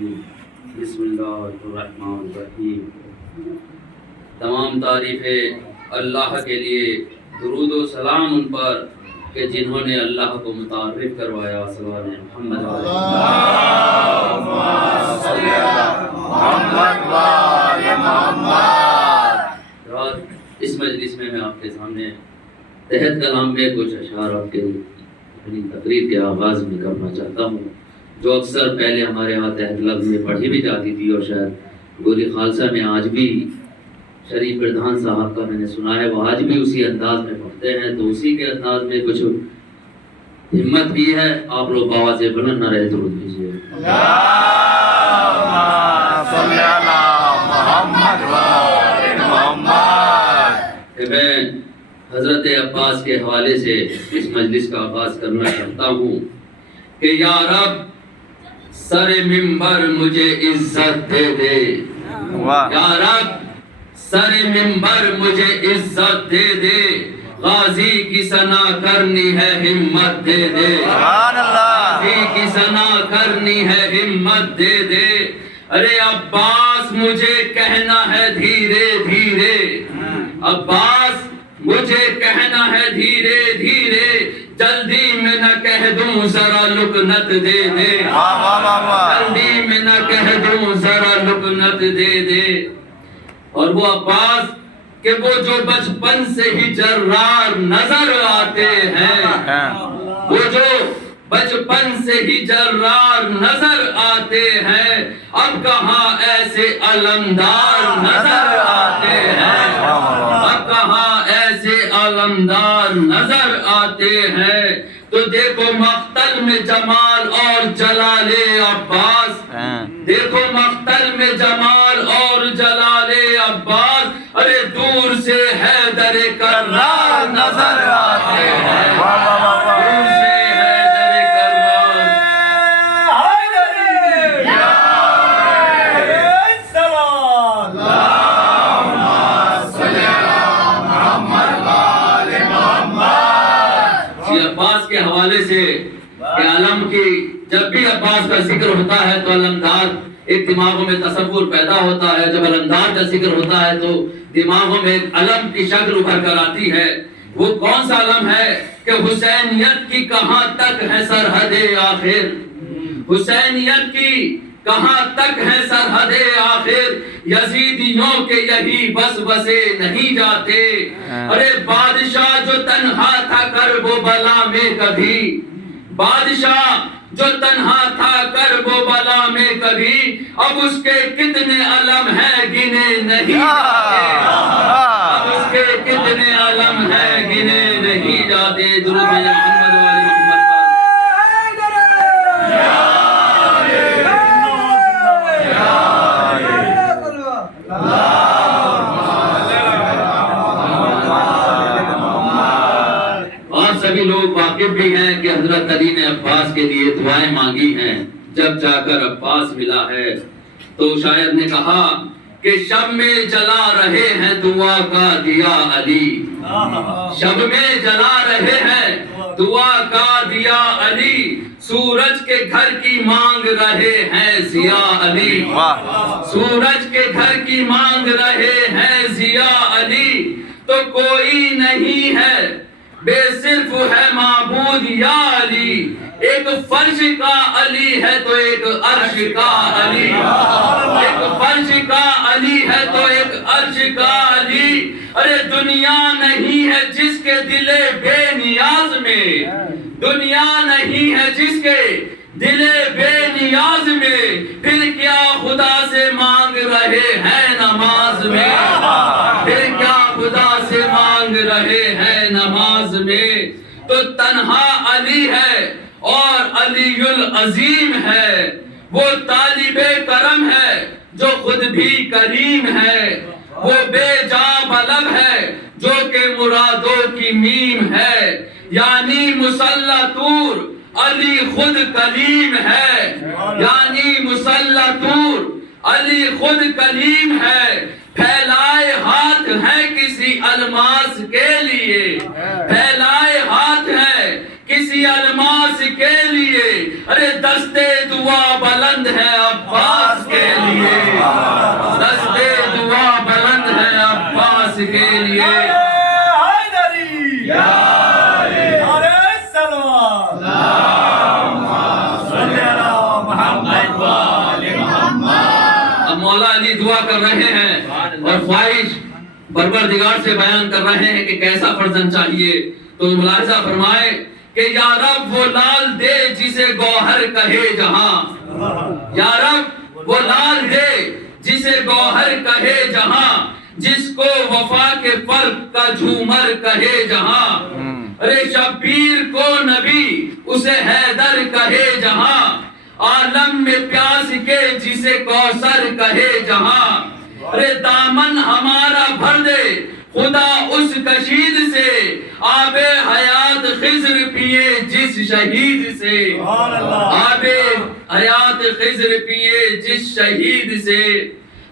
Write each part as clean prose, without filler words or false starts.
الرجیم بسم اللہ الرحمن الرحیم۔ تمام تعریفیں اللہ کے لیے، درود و سلام ان پر کہ جنہوں نے اللہ کو متعارف کروایا۔ صلی اللہ علیہ محمد اس مجلس میں آپ کے سامنے تحت کلام میں کچھ اشعار آپ کے اپنی تقریر کے آغاز میں کرنا چاہتا ہوں، جو اکثر پہلے ہمارے ہاں تحت لفظ میں پڑھی بھی جاتی تھی، اور شاید گوری خالصہ میں آج بھی شریف پردھان صاحب کا میں نے سنا ہے وہ آج بھی اسی انداز میں پڑھتے ہیں، تو اسی کے انداز میں کچھ ہمت بھی ہے۔ آپ لوگ آواز بلند نہ رہے درود کیجیے۔ میں حضرت عباس کے حوالے سے اس مجلس کا آغاز کرنا چاہتا ہوں کہ یا رب سر منبر مجھے عزت دے دے، یا رب سر منبر مجھے عزت دے دے، غازی کی ثنا کرنی ہے ہمت دے دے، غازی کی ثنا کرنی ہے ہمت دے دے۔ ارے عباس مجھے کہنا ہے دھیرے دھیرے، عباس مجھے کہنا ہے دھیرے دھیرے، جلدی میں نہ کہہ دوں ذرا لکنت دے دے، جلدی میں نہ کہہ دوں ذرا لکنت دے دے۔ اور وہ عباس کہ وہ جو بچپن سے ہی جرار نظر آتے ہیں، وہ جو بچپن سے ہی جرار نظر آتے ہیں، اب کہاں ایسے علمدار نظر آتے ہیں، اب کہاں ایسے علمدار نظر آتے ہیں۔ تو دیکھو مقتل میں جمال اور جلال عباس، دیکھو مقتل میں جمال اور جلال عباس، ارے دور سے حیدر کرار نظر آتے ہیں، دور سے حیدر کرار۔ عباس کے حوالے سے کہ علم کی جب بھی عباس کا ذکر ہوتا ہے تو علمدار ایک دماغوں میں تصور پیدا ہوتا ہے، جب علمدار کا ذکر ہوتا ہے تو دماغوں میں ایک علم کی شکل ابھر کر آتی ہے۔ وہ کون سا علم ہے کہ حسینیت کی کہاں تک ہے سرحد آخر، حسینیت کی کہاں تک ہے سرحد آخر، یزیدیوں کے یہی وسوسے نہیں جاتے۔ ارے بادشاہ جو تنہا تھا کربلا میں کبھی، بادشاہ جو تنہا تھا کربلا میں کبھی، اب اس کے کتنے علم ہیں گنے نہیں جاتے، اب اس کے کتنے علم ہیں گنے نہیں جاتے۔ درود محمد والے محمد سبھی لوگ واقف بھی ہیں کہ حضرت علی نے عباس کے لیے دعائیں مانگی ہیں۔ جب جا کر عباس ملا ہے تو شاعر نے کہا کہ شب میں جلا رہے ہیں دعا کا دیا علی، شب میں جلا رہے ہیں دعا کا دیا علی، سورج کے گھر کی مانگ رہے ہیں ضیاء علی، سورج کے گھر کی مانگ رہے ہیں ضیاء علی۔ تو کوئی نہیں ہے بے صرف ہے معبود یا علی، ایک فرش کا علی ہے تو ایک عرش کا علی، ایک فرش کا علی ہے تو ایک عرش کا علی۔ ارے دنیا نہیں ہے جس کے دل بے نیاز میں، دنیا نہیں ہے جس کے دل بے نیاز میں، پھر کیا خدا سے مانگ رہے ہیں نماز میں، پھر کیا خدا سے مانگ رہے ہیں نماز میں۔ تو تنہا علی ہے اور علی العظیم ہے، وہ طالب کرم ہے جو خود بھی کریم ہے، وہ بے جاں بلب ہے جو کہ مرادوں کی میم ہے، یعنی مسلح طور علی خود کلیم ہے، یعنی مسلح طور علی خود کلیم ہے۔ پھیلائے ہاتھ ہے کسی الماس کے لیے، پھیلائے ہاتھ ہے کسی الماس کے لیے، ارے دستے دعا بلند ہے عباس کے لیے، دستے دعا بلند ہے عباس کے لیے۔ اب مولا علی دعا کر رہے ہیں اور خواہش پروردگار سے بیان کر رہے ہیں کہ کیسا فرزند چاہیے، تو ملاحظہ فرمائے کہ یا رب وہ لال دے جسے گوہر کہے جہاں، یا رب وہ لال دے جسے گوہر کہے جہاں، جس کو وفا کے فرق کا جھومر کہے جہاں، ارے شبیر کو نبی اسے حیدر کہے جہاں، عالم میں پیاس کے جسے کوثر کہے جہاں، ارے دامن ہمارا بھر دے خدا اس کشید سے، آب حیات خضر پیے جس شہید سے، آب حیات خضر پیے جس شہید سے،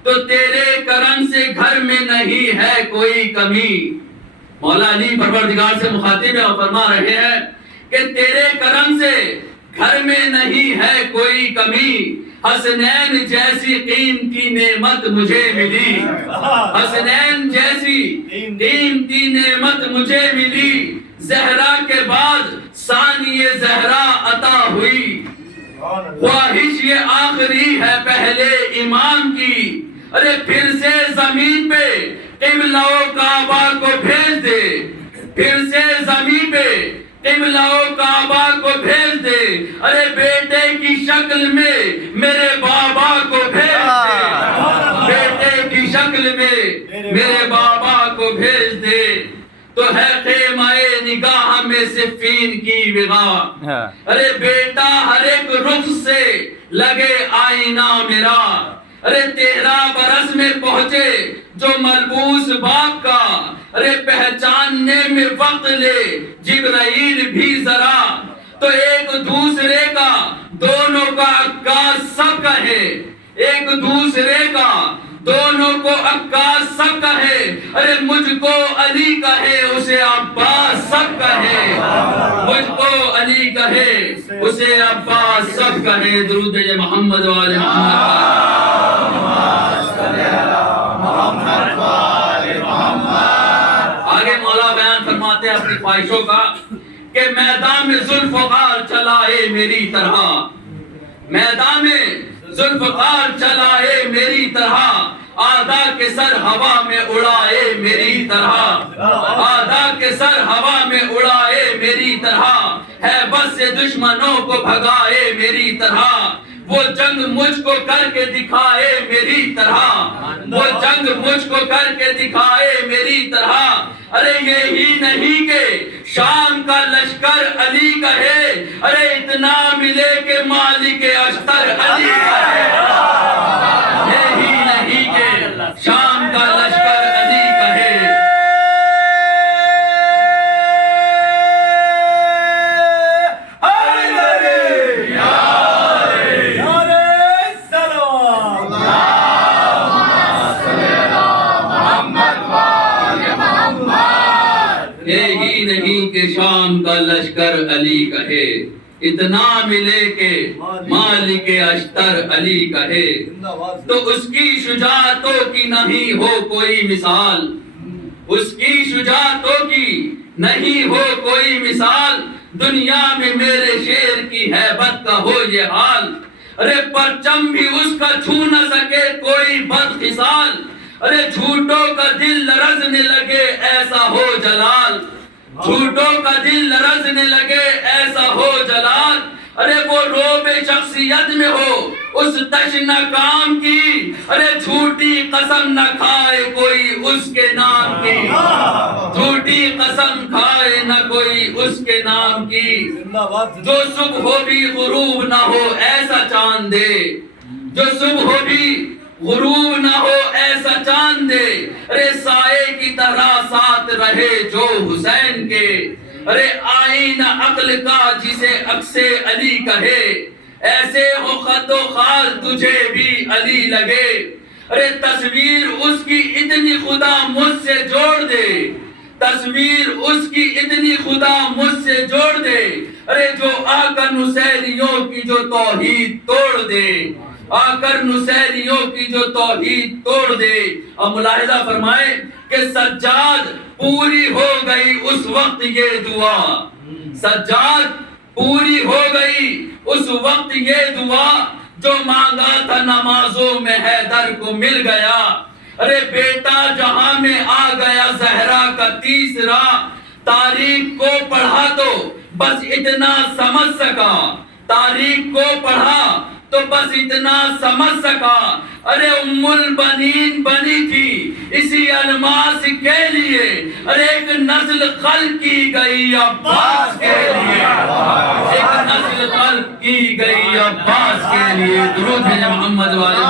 تو تیرے کرم سے گھر میں نہیں ہے کوئی کمی۔ مولا علی پروردگار سے مخاطب ہے اور فرما رہے ہیں کہ تیرے کرم سے گھر میں نہیں ہے کوئی کمی، حسنین جیسی قیمتی نعمت مجھے ملی، حسنین جیسی قیمتی نعمت مجھے ملی، زہرا کے بعد ثانی زہرا عطا ہوئی، خواہش یہ آخری ہے پہلے امام کی، ارے پھر سے زمین پہ قبلہ و کعبہ کو بھیج دے، پھر سے زمین پہ قبلہ و کعبہ کو بھیج دے، ارے بیٹے کی شکل میں میرے بابا کو بھیج دے، بیٹے کی شکل میں میرے بابا کو بھیج دے، تو ہے خیمہ نگاہ میں صفین کی وغا، ارے بیٹا ہر ایک رخ سے لگے آئینہ میرا، ارے 13 برس میں پہنچے جو ملبوس باپ کا، ارے پہچاننے میں وقت لے جبرائیل بھی ذرا، تو ایک دوسرے کا دونوں کا عکاس سب کہے، ایک دوسرے کا دونوں کو عکاس سب کہے، ارے مجھ کو علی کہے اسے عباس سب کہے، مجھ کو علی کہے اسے عباس سب کہے۔ درود محمد و آل محمد۔ آگے مولا بیان فرماتے ہیں اپنی خواہشوں کا کہ میدان میں ذوالفقار چلائے میری طرح، میدان میں ذوالفقار چلائے میری طرح، آدھا کے سر ہوا میں اڑائے میری طرح، آدھا کے سر ہوا میں اڑائے میری طرح، ہے بس سے دشمنوں کو بھگائے میری طرح، وہ جنگ مجھ کو کر کے دکھائے میری طرح، وہ جنگ مجھ کو کر کے دکھائے میری طرح، ارے یہی نہیں کہ شام کا لشکر علی کہے، ارے اتنا ملے کہ مالک اشتر علی کہے، یہی نہیں کہ شام کا لشکر علی کہے۔ یہی نہیں کہ شام کا لشکر علی کہے، اتنا ملے کہ مالک اشتر علی کہے، تو اس کی شجاعتوں کی نہیں ہو کوئی مثال، اس کی شجاعتوں کی نہیں ہو کوئی مثال، دنیا میں میرے شیر کی ہیبت کا ہو یہ حال، ارے پرچم بھی اس کا چھو نہ سکے کوئی بد خصال، ارے جھوٹوں کا دل لرزنے لگے ایسا ہو جلال، جھوٹوں کا دل لرزنے لگے ایسا ہو جلال، ارے وہ روب شخصیت میں ہو اس تشنہ کام کی، ارے جھوٹی قسم نہ کھائے کوئی اس کے نام کی، جھوٹی قسم کھائے نہ کوئی اس کے نام کی، جو صبح ہو بھی غروب نہ ہو ایسا چاند دے، جو صبح ہو بھی غروب نہ ہو ایسا چاند دے، ارے سائے کی طرح ساتھ رہے جو حسین کے، ارے آئینہ عقل کا جسے عکس علی کہے، ایسے ہو خط و خال تجھے بھی علی لگے، ارے تصویر اس کی اتنی خدا مجھ سے جوڑ دے، تصویر اس کی اتنی خدا مجھ سے جوڑ دے، ارے جو آ کر نصیریوں کی جو توحید توڑ دے، آ کر نصیریوں کی جو توحید توڑ دے۔ اب ملاحظہ فرمائے کہ سجاد پوری ہو گئی اس وقت یہ دعا، سجاد پوری ہو گئی اس وقت یہ دعا، جو مانگا تھا نمازوں میں حیدر کو مل گیا۔ ارے بیٹا جہاں میں آ گیا زہرا کا تیسرا، تاریخ کو پڑھا تو بس اتنا سمجھ سکا، تاریخ کو پڑھا تو بس اتنا سمجھ سکا۔ ارے ام البنین بنی تھی اسی الماس کے لیے، ارے ایک نسل خلق کی گئی عباس کے لیے، ایک نسل خلق کی گئی عباس کے لیے۔ درود ہے محمد والے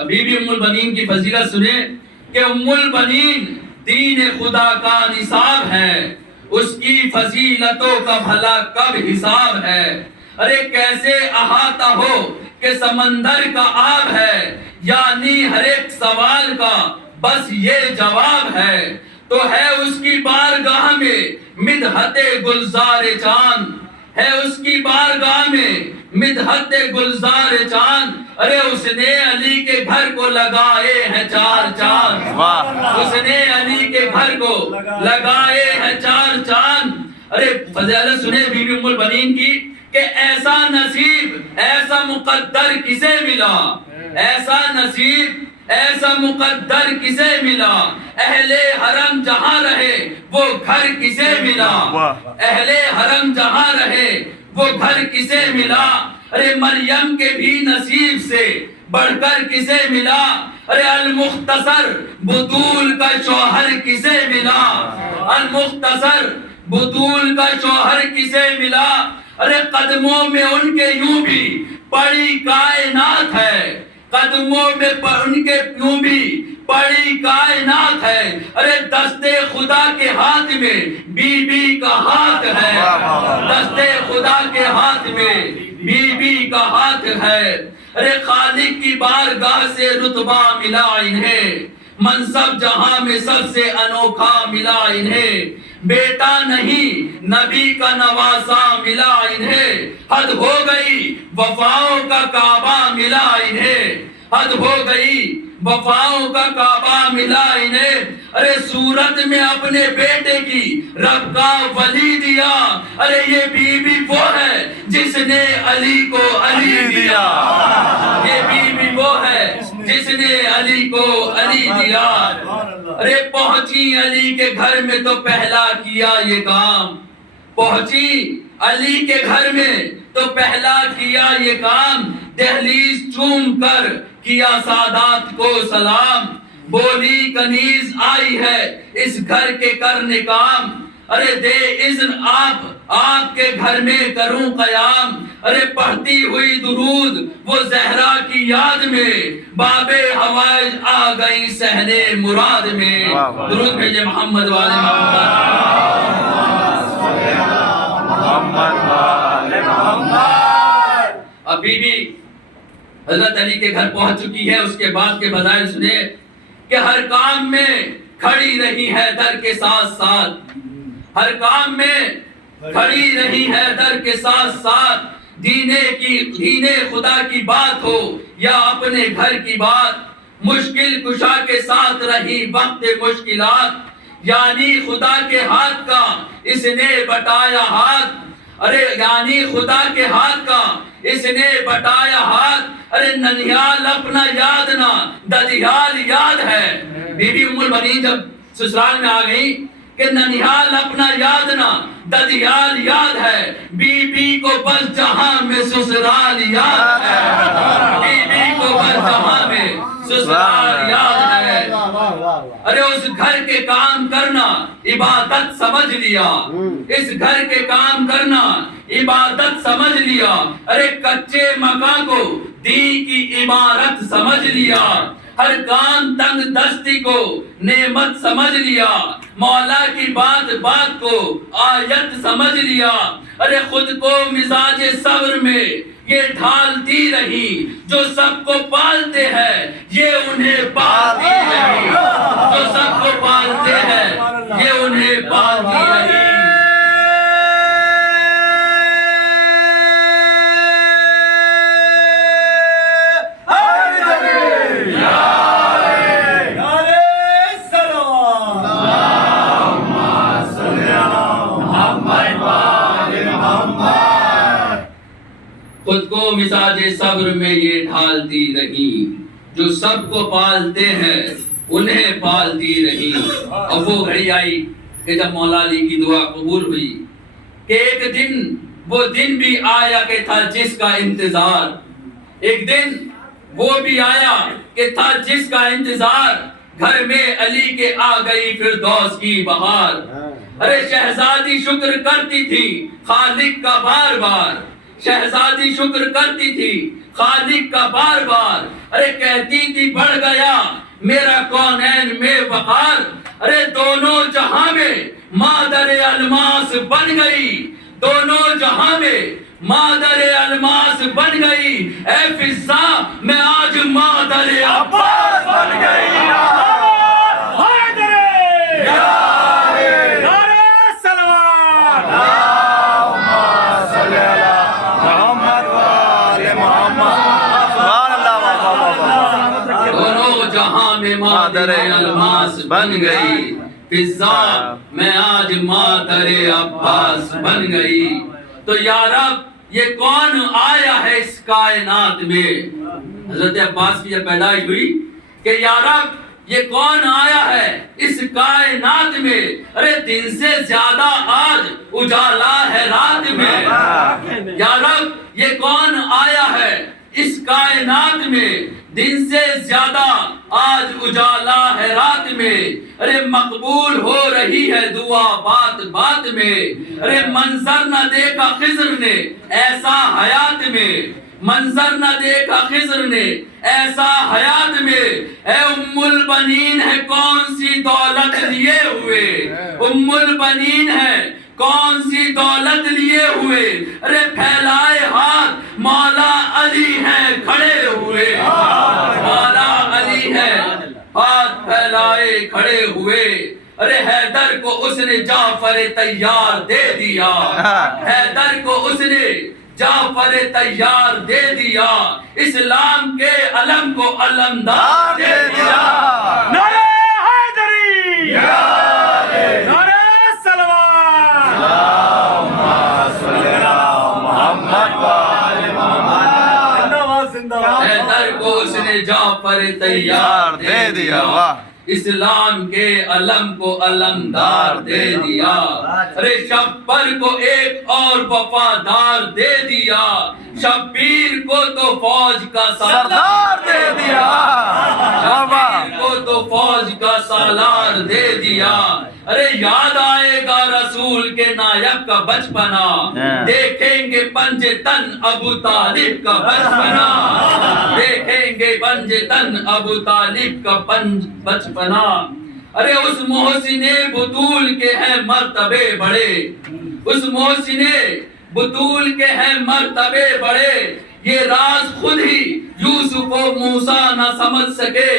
ابھی بھی ام البنین کی فضیلت سنیں کہ ام البنین دین خدا کا نصاب ہے، اس کی فضیلتوں کا بھلا کب حساب ہے۔ ارے کیسے احاطہ ہو کہ سمندر کا آب ہے، یعنی ہر ایک سوال کا بس یہ جواب ہے، تو ہے اس کی بارگاہ میں مدحت گلزار چاند، ہے اس کی بارگاہ میں مدحت گلزار چاند۔ ارے اس نے علی کے گھر کو لگائے ہیں چار چاند، اس نے علی کے گھر کو لگائے ہیں چار چاند۔ ارے فضیلت سنے بی بی ام البنین کی کہ ایسا نصیب ایسا مقدر کسے ملا، ایسا نصیب ایسا مقدر کسے ملا، اہل حرم جہاں رہے وہ گھر کسے ملا، اہل حرم جہاں رہے وہ گھر کسے ملا۔ ارے مریم کے بھی نصیب سے بڑھ کر کسے ملا، ارے المختصر بطول کا شوہر کسے ملا، المختصر بطول کا شوہر کسے ملا۔ ارے قدموں میں ان کے یوں بھی پڑی کائنات ہے، قدموں میں ان کے یوں بھی پڑی کائنات ہے۔ ارے دستے خدا کے ہاتھ میں بی بی کا ہاتھ ہے، دستے خدا کے ہاتھ میں بی بی کا ہاتھ ہے۔ ارے خالق کی بارگاہ سے رتبہ ملا انہیں، منصب جہاں میں سب سے انوکھا ملا انہیں، بیٹا نہیں نبی کا نواسا ملا انہیں، حد ہو گئی وفاؤں کا کعبہ ملا انہیں، حد ہو گئی وفاؤں کا کعبہ ملا انہیں۔ ارے صورت میں اپنے بیٹے کی رب کا ولی دیا، ارے یہ بی بی وہ ہے جس نے علی کو علی دیا، یہ بی بی وہ ہے جس نے علی کو علی دیا۔ ارے پہنچی علی کے گھر میں تو پہلا کیا یہ کام، پہنچی علی کے گھر میں تو پہلا کیا یہ کام، دہلیز چوم کر کیا سادات کو سلام، بولی کنیز آئی ہے اس گھر کے کرنے کام، ارے دے اذن آپ کے گھر میں کروں قیام۔ ارے پڑھتی ہوئی درود وہ زہرا کی یاد میں، باب حوائج آ گئی صحنے مراد میں۔ درود بھیجے محمد والے محمد۔ ابھی بھی حضرت علی کے گھر پہنچ چکی ہے، اس کے بعد کے فضائل سنے کہ ہر کام میں کھڑی رہی ہے در کے ساتھ ساتھ، ہر کام میں کھڑی رہی ہے در کے ساتھ ساتھ، دین خدا کی بات ہو یا اپنے گھر کی بات، مشکل کشا کے ساتھ رہی وقت مشکلات، یعنی خدا کے ہاتھ کا اس نے بٹایا ہاتھ، ارے یعنی خدا کے ہاتھ کا اس نے بٹایا ہاتھ، ارے ننیال اپنا یاد نہ ددیال یاد ہے۔ بی بی ام البنین جب سسرال میں آ گئی کہ ننیال اپنا یاد نہ ددیال یاد ہے، بی بی کو بس جہاں میں سسرال یاد ہے، بی بی کو بس جہاں میں سسرال یاد ہے۔ ارے اس گھر کے کام کرنا عبادت سمجھ لیا، اس گھر کے کام کرنا عبادت سمجھ لیا، ارے کچے مکان کو دین کی عمارت سمجھ لیا، ہر کام تنگ دستی کو نعمت سمجھ لیا، مولا کی بات بات کو آیت سمجھ لیا، ارے خود کو مزاج صبر میں یہ ڈھالتی رہی، جو سب کو پالتے ہیں یہ انہیں پالتی رہی، جو سب کو پالتے ہیں یہ انہیں پالتی رہی۔ خود کو مزاج صبر میں یہ ڈھالتی رہی، جو سب کو پالتے ہیں انہیں پالتی رہی۔ اور وہ گھڑی آئی کہ جب مولا علی کی دعا قبول ہوئی، کہ ایک دن وہ دن بھی آیا کہ تھا جس کا انتظار، ایک دن وہ بھی آیا کہ تھا جس کا انتظار، گھر میں علی کے آ گئی فردوس کی بہار۔ ارے شہزادی شکر کرتی تھی خالق کا بار بار، شہزادی شکر کرتی تھی خالق کا بار بار، ارے کہتی تھی بڑھ گیا میرا کونین میں وقار۔ ارے دونوں جہاں میں مادر الماس بن گئی، دونوں جہاں میں مادر الماس بن گئی، اے فضا میں آج مادر عباس بن گئی۔ مادر الماس بن گئی، فضا میں آج مادر عباس بن گئی۔ تو یا رب یہ کون آیا ہے اس کائنات میں؟ حضرت عباس کی جب پیدائش ہوئی کہ یا رب یہ کون آیا ہے اس کائنات میں، ارے دن سے زیادہ آج اجالا ہے رات میں۔ یا رب یہ کون آیا ہے اس کائنات میں، دن سے زیادہ آج اجالا ہے رات میں۔ ارے مقبول ہو رہی ہے دعا بات بات میں، ارے منظر نہ دیکھا خضر نے ایسا حیات میں، منظر نہ دیکھا خضر نے ایسا حیات میں۔ اے ام البنین ہے کون سی دولت لیے ہوئے، ام البنین ہے کون سی دولت لیے ہوئے، ارے پھیلائے ہاتھ مولا علی ہیں کھڑے ہوئے، مولا علی ہیں ہاتھ پھیلائے کھڑے ہوئے۔ ارے حیدر کو اس نے جعفر طیار دے دیا، حیدر کو اس نے جعفر طیار دے دیا، اسلام کے علم کو علمدار دے دیا۔ نعرہ حیدری، نعرہ حیدر کو اس نے جعفر طیار دے دیا، اسلام کے علم کو علمدار دے دیا۔ ارے شبر کو ایک اور وفادار دے دیا، شبیر کو تو فوج کا سردار دے دیا، شبیر کو تو فوج کا سالار دے دیا۔ ارے یاد آئے گا رسول کے نائب کا بچپنا، دیکھیں گے پنج تن ابو طالب کا بچپنا، دیکھیں گے پنج تن ابو طالب کا بچپنا۔ ارے اس محسن بطول کے ہیں مرتبے بڑے، اس محسن بطول کے ہیں مرتبے بڑے، یہ راز خود ہی یوسف و موسیٰ نہ سمجھ سکے۔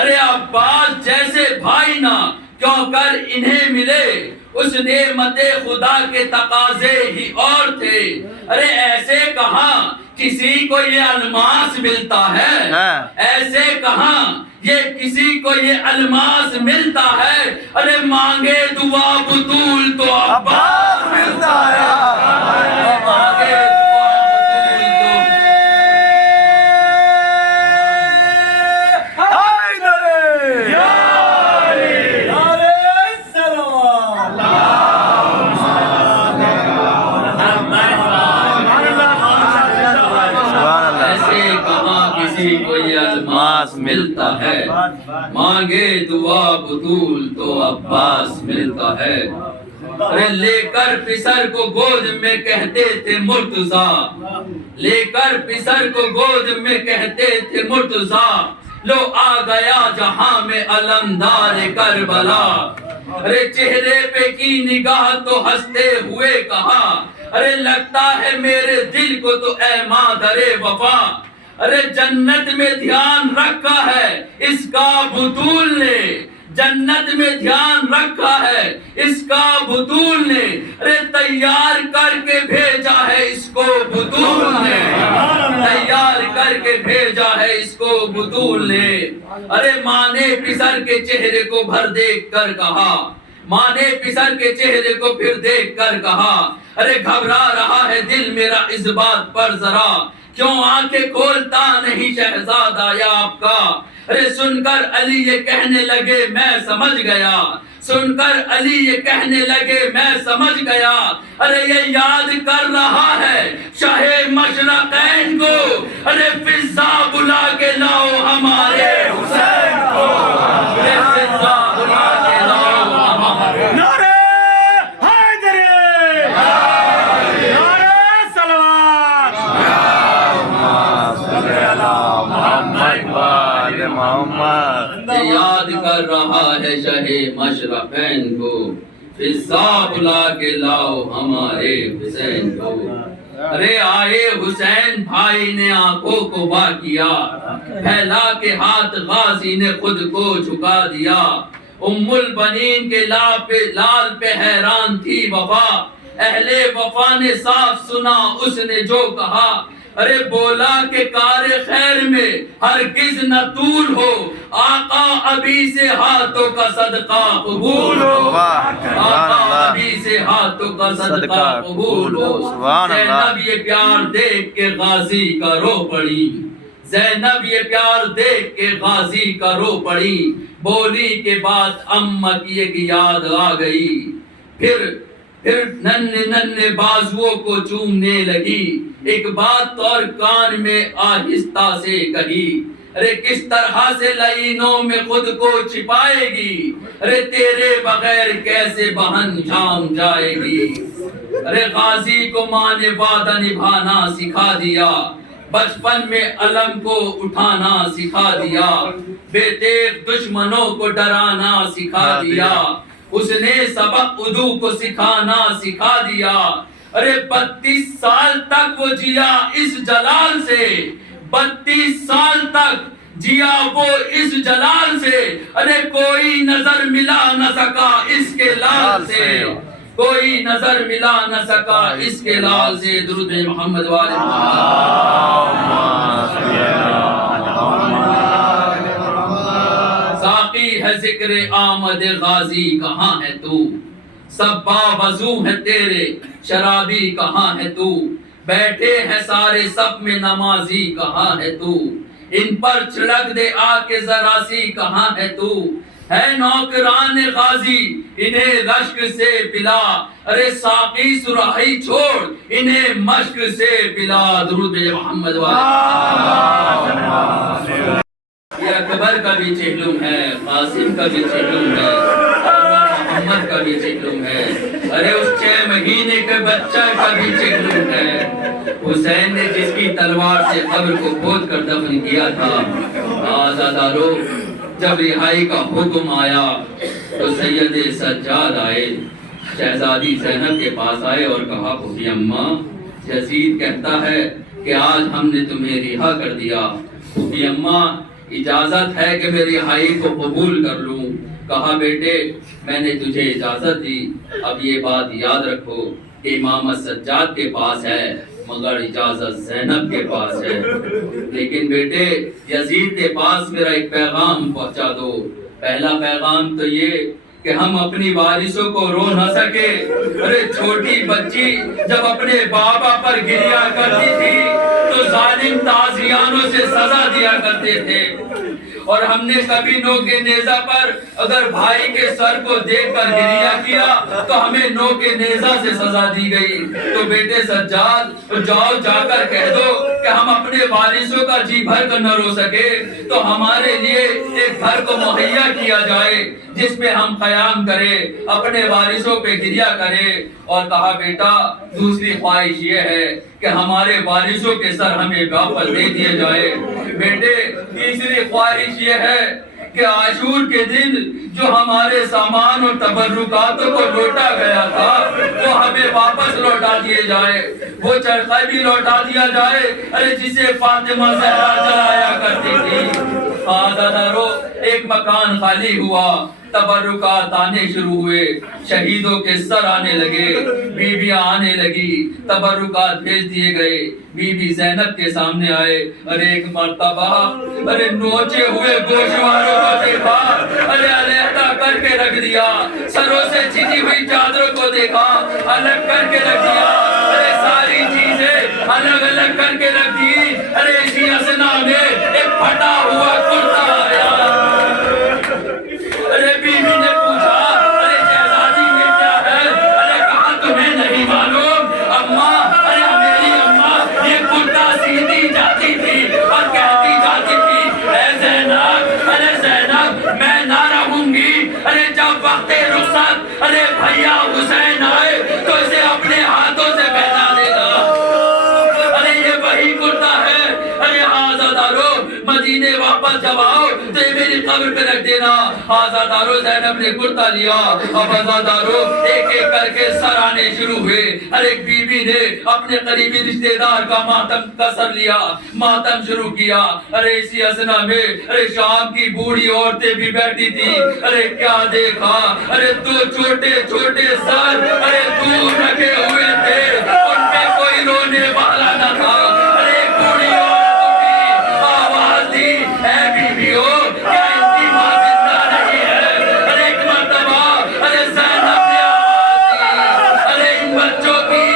ارے عباس جیسے بھائی نہ کیوں کر انہیں ملے، اس نعمت خدا کے تقاضے ہی اور تھے۔ ارے ایسے کہاں کسی کو یہ الماس ملتا ہے، ایسے کہاں یہ کسی کو یہ الماس ملتا ہے، ارے مانگے دعا بطول تو عباس ملتا ہے، مانگے کو یہ الماس ملتا ہے، مانگے دعا بطول تو عباس ملتا ہے۔ ارے لے کر پسر کو گود میں کہتے تھے مرتضیٰ، لے کر پسر کو گود میں کہتے تھے مرتضیٰ، لو آ گیا جہاں میں علمدار کربلا۔ ارے چہرے پہ کی نگاہ تو ہنستے ہوئے کہا، ارے لگتا ہے میرے دل کو تو اے مادر وفا، ارے جنت میں دھیان رکھا ہے اس کا بطول نے، جنت میں دھیان رکھا ہے اس کا بطول نے، ارے تیار کر کے بھیجا ہے اس کو بطول نے، تیار کر کے بھیجا ہے اس کو بطول نے۔ ارے ماں نے پسر کے چہرے کو بھر دیکھ کر کہا، ماں نے پسر کے چہرے کو پھر دیکھ کر کہا، ارے گھبرا رہا ہے دل میرا اس بات پر ذرا، کیوں آنکھیں کھولتا نہیں شہزادہ یا آپ کا؟ ارے سن کر علی یہ کہنے لگے میں سمجھ گیا، سن کر علی یہ کہنے لگے میں سمجھ گیا، ارے یہ یاد کر رہا ہے شاہ مشرقین کو، ارے فضا بلا کے لاؤ ہمارے حسین کو، ارے فضا بلا کے لاؤ ہمارے نعرہ حیدری، نعرہ صلوات، محمد یاد کر رہا ہے شاہ مشرقین کو، فضا بلا کے لاؤ ہمارے حسین کو۔ ارے آئے حسین بھائی نے آنکھوں کو وا کیا، پھیلا کے ہاتھ غازی نے خود کو جھکا دیا، ام البنین کے لال پہ حیران تھی وفا، اہل وفا نے صاف سنا اس نے جو کہا، ارے بولا کہ کار خیر میں ہرگز نہ طول ہو، آقا ابھی سے ہاتھوں کا صدقہ قبول ہو، آقا ابھی سے ہاتھوں کا صدقہ قبول ہو۔ زینب یہ پیار دیکھ کے غازی کا رو پڑی، زینب یہ پیار دیکھ کے غازی کا رو پڑی، بولی کے بعد اماں کی ایک یاد آ گئی، پھر ننھے ننھے بازوؤں کو چومنے لگی، ایک بات اور کان میں آہستہ سے کہی، ارے کس طرح سے لعینوں میں خود کو چھپائے گی، ارے تیرے بغیر کیسے بہن جام جائے گی۔ ارے غازی کو ماں نے وعدہ نبھانا سکھا دیا، بچپن میں علم کو اٹھانا سکھا دیا، بے تیغ دشمنوں کو ڈرانا سکھا دیا، اس نے سبق اردو کو سکھانا سکھا دیا۔ ارے 32 سال تک وہ جیا اس جلال سے، 32 سال تک جیا وہ اس جلال سے، ارے کوئی نظر ملا نہ سکا اس کے لال سے، کوئی نظر ملا نہ سکا اس کے لال سے۔ درود محمد والے ساقی ہے ذکر آمد غازی کہاں ہے تو، سب باوضو ہے تیرے شرابی کہاں ہے تو، بیٹھے ہیں سارے سب میں نمازی کہاں ہے تو، ان پر چھڑک دے آ کے ذرا سی کہاں ہے تو، ہے نوکران غازی انہیں رشک سے پلا، ارے ساقی سراہی چھوڑ انہیں مشک سے پلا۔ درود محمد والے یہ اکبر کا بھی چہلم ہے، قاسم کا بھی چہلم ہے، محمد کا بھی چہلم ہے، ارے اس 6 مہینے کے بچہ کا بھی چہلم ہے۔ حسین نے جس کی تلوار سے قبر کو کھود کر دفن کیا تھا، آزادارو جب رہائی کا حکم آیا تو سید سجاد آئے، شہزادی زینب کے پاس آئے اور کہا پھوپھی اماں یزید کہتا ہے کہ آج ہم نے تمہیں رہا کر دیا، پھوپھی اماں اجازت ہے کہ میں رہائی کو قبول کر لوں؟ کہا بیٹے میں نے تجھے اجازت دی، اب یہ بات یاد رکھو کہ امامت سجاد کے پاس ہے مگر اجازت زینب کے پاس ہے، لیکن بیٹے یزید کے پاس میرا ایک پیغام پہنچا دو۔ پہلا پیغام تو یہ کہ ہم اپنی وارثوں کو رو نہ سکے، ارے چھوٹی بچی جب اپنے بابا پر گریا کرتی تھی تو ظالم تازیانوں سے سزا دیا کرتے تھے، اور ہم نے کبھی نو کے نیزہ پر اگر بھائی کے سر کو دیکھ کر گریا کیا تو ہمیں نو کے نیزہ سے سزا دی گئی۔ تو بیٹے سجاد جاؤ جا کر کہہ دو کہ ہم اپنے وارثوں کا جی بھر کر نہ رو سکے تو ہمارے لیے ایک گھر کو مہیا کیا جائے جس پہ ہم قیام کرے، اپنے وارثوں پہ گریا کرے۔ اور کہا بیٹا دوسری خواہش یہ ہے کہ ہمارے وارثوں کے سر ہمیں واپس دے دیے جائے۔ بیٹے تیسری خواہش یہ ہے کہ عاشور کے دن جو ہمارے سامان اور تبرکاتوں کو لوٹا گیا تھا وہ ہمیں واپس لوٹا دیے جائے، وہ چرخہ بھی لوٹا دیا جائے ارے جسے فاطمہ زہرا جلایا کرتی تھی۔ عزادارو ایک مکان خالی ہوا، تبرکات آنے شروع ہوئے، شہیدوں کے سر آنے لگے، بیویاں آنے لگی، تبرکات بھیج دیے گئے۔ بی بی زینب کے سامنے آئے، ارے ایک مرتبہ ارے نوچے ہوئے گوشواروں کو دیکھا، ارے علیحدہ کر کے رکھ دیا، سروں سے چھٹی ہوئی چادروں کو دیکھا، الگ کر کے رکھ دیا، ارے ساری چیزیں الگ الگ کر کے رکھ دی۔ ارے اسی اسنا میں ایک پھٹا ہوا کرتا آیا، ارے بی بی نے پوچھا ارے شہزادی یہ کیا ہے؟ ارے کہا تمہیں نہیں معلوم اماں؟ ارے میری اماں یہ کرتا سیدھی جاتی تھی اور کہتی جاتی تھی اے زینب، ارے زینب میں نہ رہوں گی، ارے جب وقت رخصت ارے بھیا حسین آئے تو اسے اپنے ہاتھوں سے پہنا دینا۔ ارے یہ وہی کرتا ہے، ارے عزادارو مدینے واپس جب آؤ تو یہ میری قبر پہ رکھ دینا۔ عزادارو زینب نے کرتا لیا، اب عزادارو ایک ایک کر کے سر آنے شروع ہوئے۔ ہر ایک بی بی نے اپنے قریبی رشتہ دار کا ماتم کا سر لیا، ماتم شروع کیا۔ ارے اسی اسنا میں ارے شام کی بوڑھی عورتیں بھی بیٹھی تھی، ارے کیا دیکھا، ارے دو چھوٹے چھوٹے سر ارے دور رکھے ہوئے تھے، ان پہ کوئی رونے والا نہ تھا۔ ارے بوڑھی عورتوں کی آواز دی اے بیویو کیا ان کی ماں زندہ نہیں ہے؟ ارے ایک مرتبہ ارے زینب نے آواز دی ارے ان بچوں کی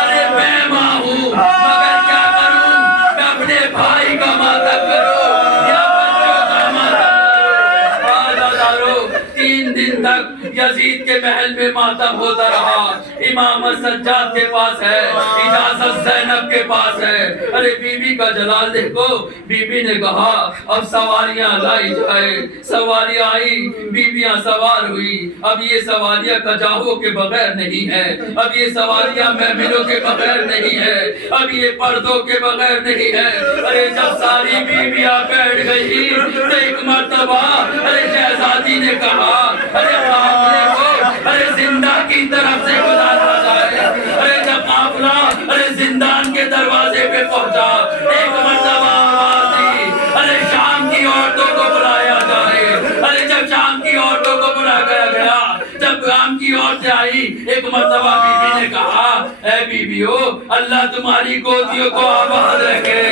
ارے میں ماں ہوں مگر کیا کروں، میں اپنے بھائی کا ماتم کروں یا بچوں کا ماتم کروں؟ عزادارو 3 دن تک یزید کے محل میں ماتم ہوتا رہا۔ امام سجاد کے پاس ہے، اجازت زینب کے پاس ہے۔ ارے بی بی کا جلال دیکھو، بی بی نے کہا اب سواریاں لائی جائے۔ سواریاں آئی، بیویاں سوار ہوئی۔ اب یہ سواریاں کجاہوں کے بغیر نہیں ہے، اب یہ سواریاں محملوں کے بغیر نہیں ہے، اب یہ پردوں کے بغیر نہیں ہے۔ ارے جب ساری بیویاں بیٹھ گئی تو ایک مرتبہ ارے شہزادی نے کہا ارے قافلے کو ارے زندہ کی طرف سے گزارا جائے۔ ارے جب قافلہ ارے زندان کے دروازے پہ پہنچا، ایک مرتبہ آواز دی ارے شام کی عورتوں کو بلایا جائے۔ ارے جب شام کی عورتوں کو بلایا گیا، جب شام کی عورتیں آئی، ایک مرتبہ بی بی نے کہا اے بیویو اللہ تمہاری گودیوں کو آباد رکھے،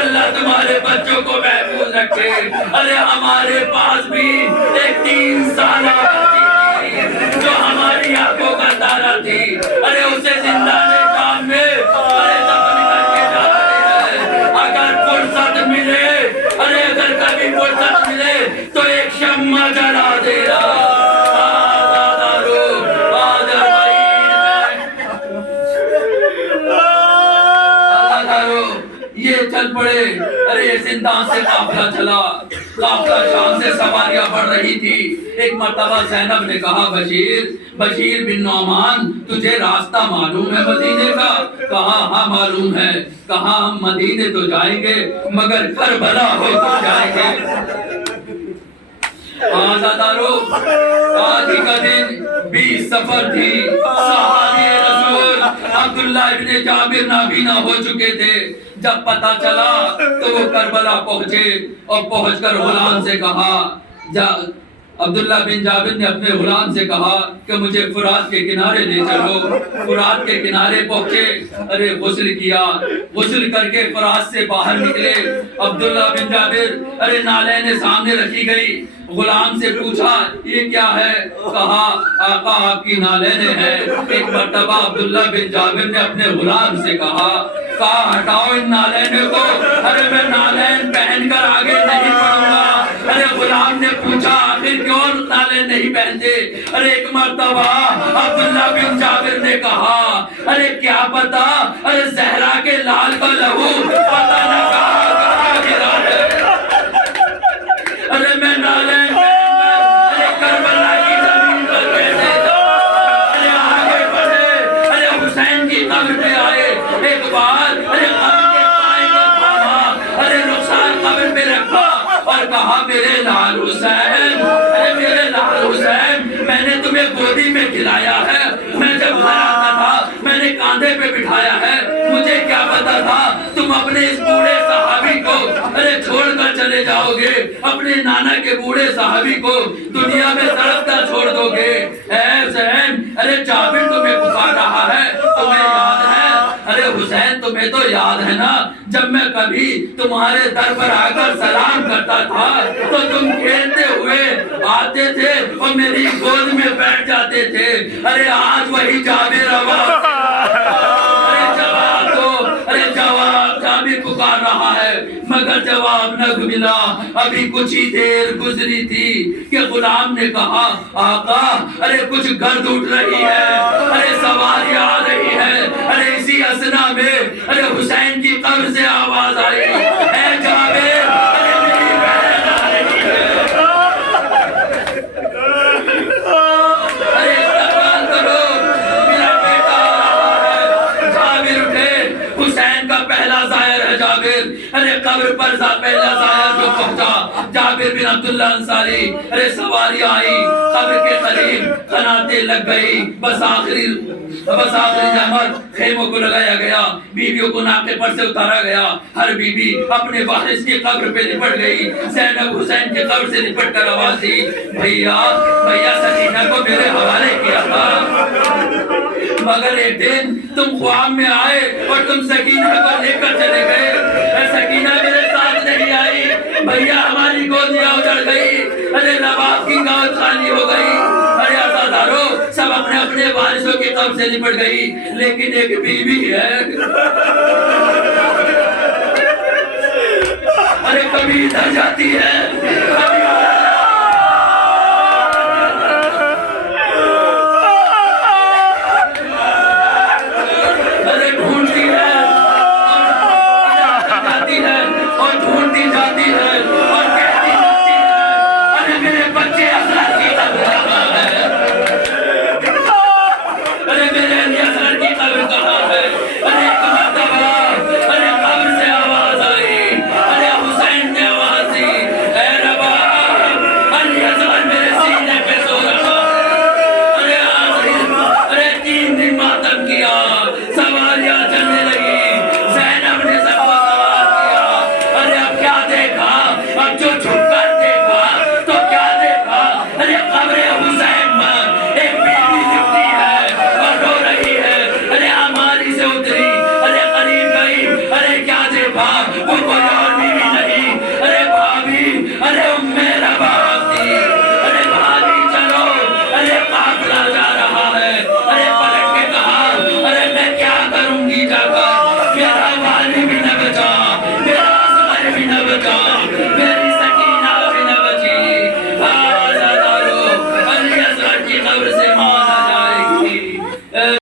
اللہ تمہارے بچوں کو محفوظ رکھے۔ ارے ہمارے پاس بھی ایک 3 سالہ بچی تھی جو ہماری آنکھوں کا تارا تھی، ارے اسے زندہ کام میں ارے دفن کر کے جاتے ہیں۔ اگر فرصت ملے ارے اگر کبھی فرصت ملے تو ایک شمع جلا دینا۔ یہ چل پڑے، ارے زندان سے قافلہ چلا، قافلہ شام سے سواریاں بڑھ رہی تھی۔ ایک مرتبہ زینب نے کہا بشیر بن نعمان تجھے راستہ معلوم ہے مدینے کا؟ کہا ہاں معلوم ہے۔ کہا ہم مدینے تو جائیں گے مگر کربلا ہو کر جائیں گے۔ عزادارو آج ہی کا دن 20 سفر تھی، صحابی رسول عبداللہ ابن جابر نابینا ہو چکے تھے۔ جب پتہ چلا تو وہ کربلا پہنچے اور پہنچ کر غلام سے کہا عبداللہ بن جابر نے اپنے غلام سے کہا کہ مجھے فرات کے کنارے لے چلو۔ فرات کے کنارے پہنچے، ارے غسل کیا، غسل کر کے فرات سے باہر نکلے۔ عبداللہ بن جابر ارے نالین سامنے رکھی گئی، غلام سے پوچھا یہ کیا ہے؟ کہا آقا آپ کی نالین ہیں۔ ایک مرتبہ عبداللہ بن جابر نے اپنے غلام سے کہا ہٹاؤ ان نالین کو، ارے میں نالین پہن کر آگے نہیں پڑھوں گا۔ ارے غلام نے پوچھا آخر کیوں نالین نہیں پہنتے؟ ارے ایک مرتبہ عبداللہ بن جابر نے کہا ارے کیا پتا ارے زہرا کے لال کا لہو پتہ نہ کہاں گرا ہے۔ ارے میں نالین پہن کر ارے کربلا کی زمین پر بیٹھے تھا، ارے آگے بڑھے، ارے حسین کی قبر پہ آئے۔ ایک بار ارے قبر کے پائے کو تھاما، ارے رخسار قبر پہ رکھا اور کہا میرے لال حسین، ارے میرے لال حسین میں نے تمہیں گودی میں کھلایا ہے، میں جب گھر آتا تھا میں نے کاندھے کندھے پہ بٹھایا ہے. مجھے کیا پتا تھا تم اپنے اس بوڑھے صحابی کو چھوڑ کر چلے جاؤ گے, اپنے نانا کے بوڑھے صحابی کو دنیا میں تڑپتا چھوڑ دو گے. اے حسین, جابر تمہیں پکار رہا ہے, تمہیں یاد ہے؟ حسین تمہیں تو یاد ہے نا, جب میں کبھی تمہارے در پر آ کر سلام کرتا تھا تو تم کھیلتے ہوئے آتے تھے اور میری گود میں بیٹھ جاتے تھے. آج وہی جابر جواب دو. جواب جابر پکار رہا ہے مگر جواب نہ ملا. ابھی کچھ ہی دیر گزری تھی کہ غلام نے کہا, آقا کچھ گرد اٹھ رہی ہے, سواری آ رہی ہے. اسی اسنا میں حسین کی قبر سے آواز آئی, اے جابر میری بہن آ رہی ہے. استقبال کرو, میرا بیٹا آ رہا ہے. جابر اٹھے, حسین کا پہلا زائر ہے جابر. قبر پر پہلا زائر جو پہنچا جابر بن عبداللہ انصاری. سواری آئی, قبر کے قریب قناتیں لگ گئی. بس آخری جمر خیموں کو لگایا گیا, بیویوں کو ناقے پر سے اتارا گیا. ہر بیوی اپنے وارث کی قبر پہ لپٹ گئی. زینب حسین کی قبر سے لپٹ کر آواز دی, بھیا سکینہ کو میرے حوالے کیا تھا, مگر ایک دن تم خواب میں آئے اور تم سکینہ کو لے کر چلے گئے. سکینہ میرے ساتھ نہیں آئی. بھیا ہماری گودیاں اجڑ گئی. نواب کی گود خالی ہو گئی. عزادارو سب اپنے اپنے وارثوں کی قبر سے لپٹ گئی, لیکن ایک بیوی ہے. کبھی ادھر جاتی ہے, کبھی